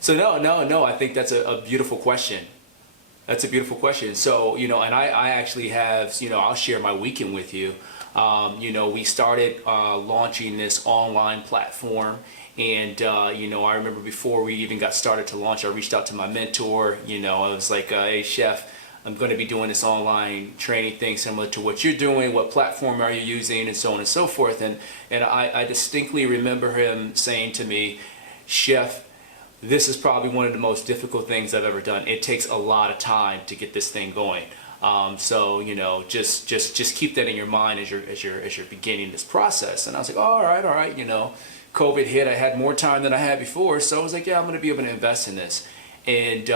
So no. I think that's a beautiful question. That's a beautiful question. So, and I actually have, I'll share my weekend with you. We started launching this online platform. And, I remember before we even got started to launch, I reached out to my mentor. I was like, hey, Chef, I'm going to be doing this online training thing similar to what you're doing. What platform are you using? And so on and so forth. And I distinctly remember him saying to me, Chef, this is probably one of the most difficult things I've ever done. It takes a lot of time to get this thing going. So just keep that in your mind as you're beginning this process. And I was like, all right. COVID hit. I had more time than I had before, so I was like, yeah, I'm going to be able to invest in this. And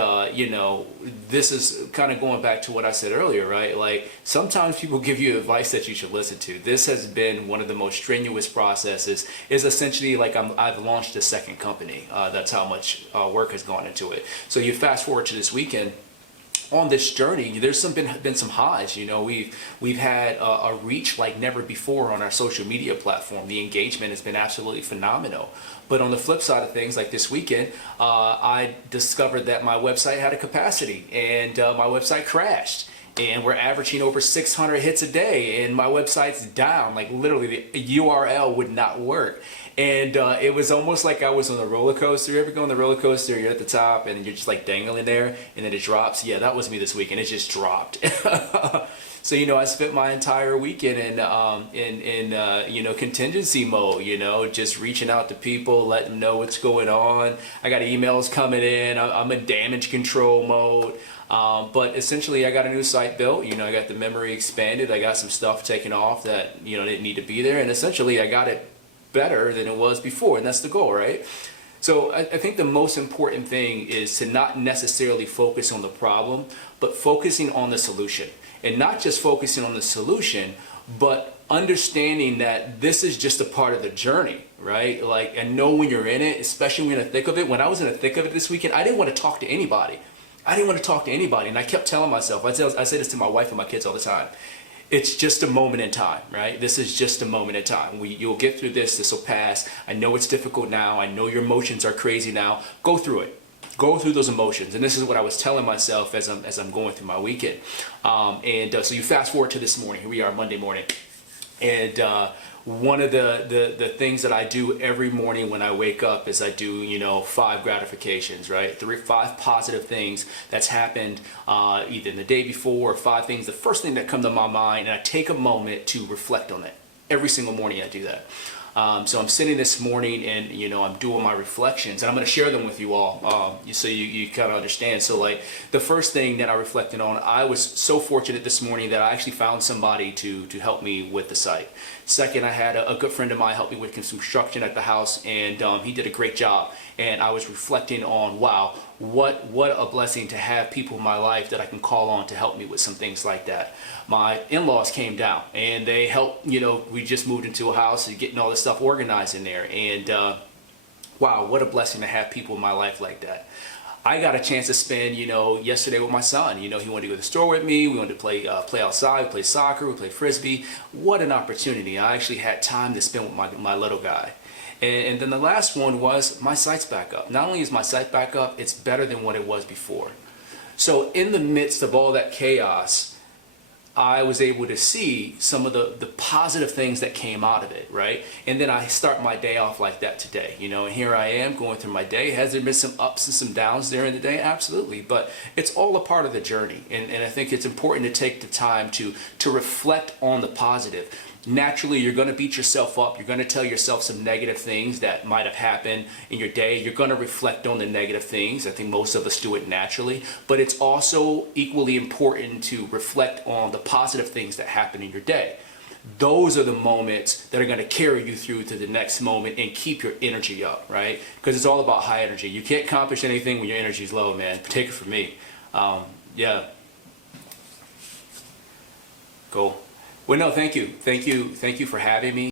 this is kind of going back to what I said earlier, right? Like sometimes people give you advice that you should listen to. This has been one of the most strenuous processes. Is essentially like I've launched a second company. That's how much work has gone into it. So you fast forward to this weekend. On this journey, there's been some highs. We've had a reach like never before on our social media platform. The engagement has been absolutely phenomenal. But on the flip side of things, like this weekend, I discovered that my website had a capacity, and my website crashed. And we're averaging over 600 hits a day, and my website's down. Like literally, the URL would not work. And it was almost like I was on a roller coaster. You ever go on the roller coaster? You're at the top, and you're just like dangling there, and then it drops. Yeah, that was me this weekend. It just dropped. So I spent my entire weekend in contingency mode. Just reaching out to people, letting them know what's going on. I got emails coming in. I'm in damage control mode. But essentially, I got a new site built. I got the memory expanded. I got some stuff taken off that didn't need to be there, and essentially, I got it better than it was before, and that's the goal, right? So I think the most important thing is to not necessarily focus on the problem, but focusing on the solution. And not just focusing on the solution, but understanding that this is just a part of the journey, right? Like, and know when you're in it, especially when you're in the thick of it. When I was in the thick of it this weekend, I didn't want to talk to anybody. And I kept telling myself, I say this to my wife and my kids all the time, it's just a moment in time, right? This is just a moment in time. You'll get through this. This will pass. I know it's difficult now. I know your emotions are crazy now. Go through it. Go through those emotions. And this is what I was telling myself as I'm going through my weekend. So you fast forward to this morning. Here we are, Monday morning. And one of the things that I do every morning when I wake up is I do 5 gratifications, right? 5 positive things that's happened either in the day before, or 5 things, the first thing that come to my mind, and I take a moment to reflect on it. Every single morning I do that. So I'm sitting this morning and I'm doing my reflections, and I'm going to share them with you all so you kind of understand. So like the first thing that I reflected on, I was so fortunate this morning that I actually found somebody to help me with the site. Second, I had a good friend of mine help me with some construction at the house, and he did a great job. And I was reflecting on, wow, what a blessing to have people in my life that I can call on to help me with some things like that. My in-laws came down and they helped, we just moved into a house and getting all this stuff organized in there. And wow, what a blessing to have people in my life like that. I got a chance to spend, yesterday with my son. He wanted to go to the store with me. We wanted to play outside. We played soccer. We played frisbee. What an opportunity. I actually had time to spend with my little guy. And then the last one was my site's back up. Not only is my site back up, it's better than what it was before. So in the midst of all that chaos, I was able to see some of the positive things that came out of it, right? And then I start my day off like that today, and here I am going through my day. Has there been some ups and some downs during the day? Absolutely, but it's all a part of the journey. And I think it's important to take the time to reflect on the positive. Naturally, you're going to beat yourself up. You're going to tell yourself some negative things that might have happened in your day. You're going to reflect on the negative things. I think most of us do it naturally. But it's also equally important to reflect on the positive things that happen in your day. Those are the moments that are going to carry you through to the next moment and keep your energy up, right? Because it's all about high energy. You can't accomplish anything when your energy is low, man. Take it from me. Yeah. Cool. Well, no, thank you. Thank you for having me.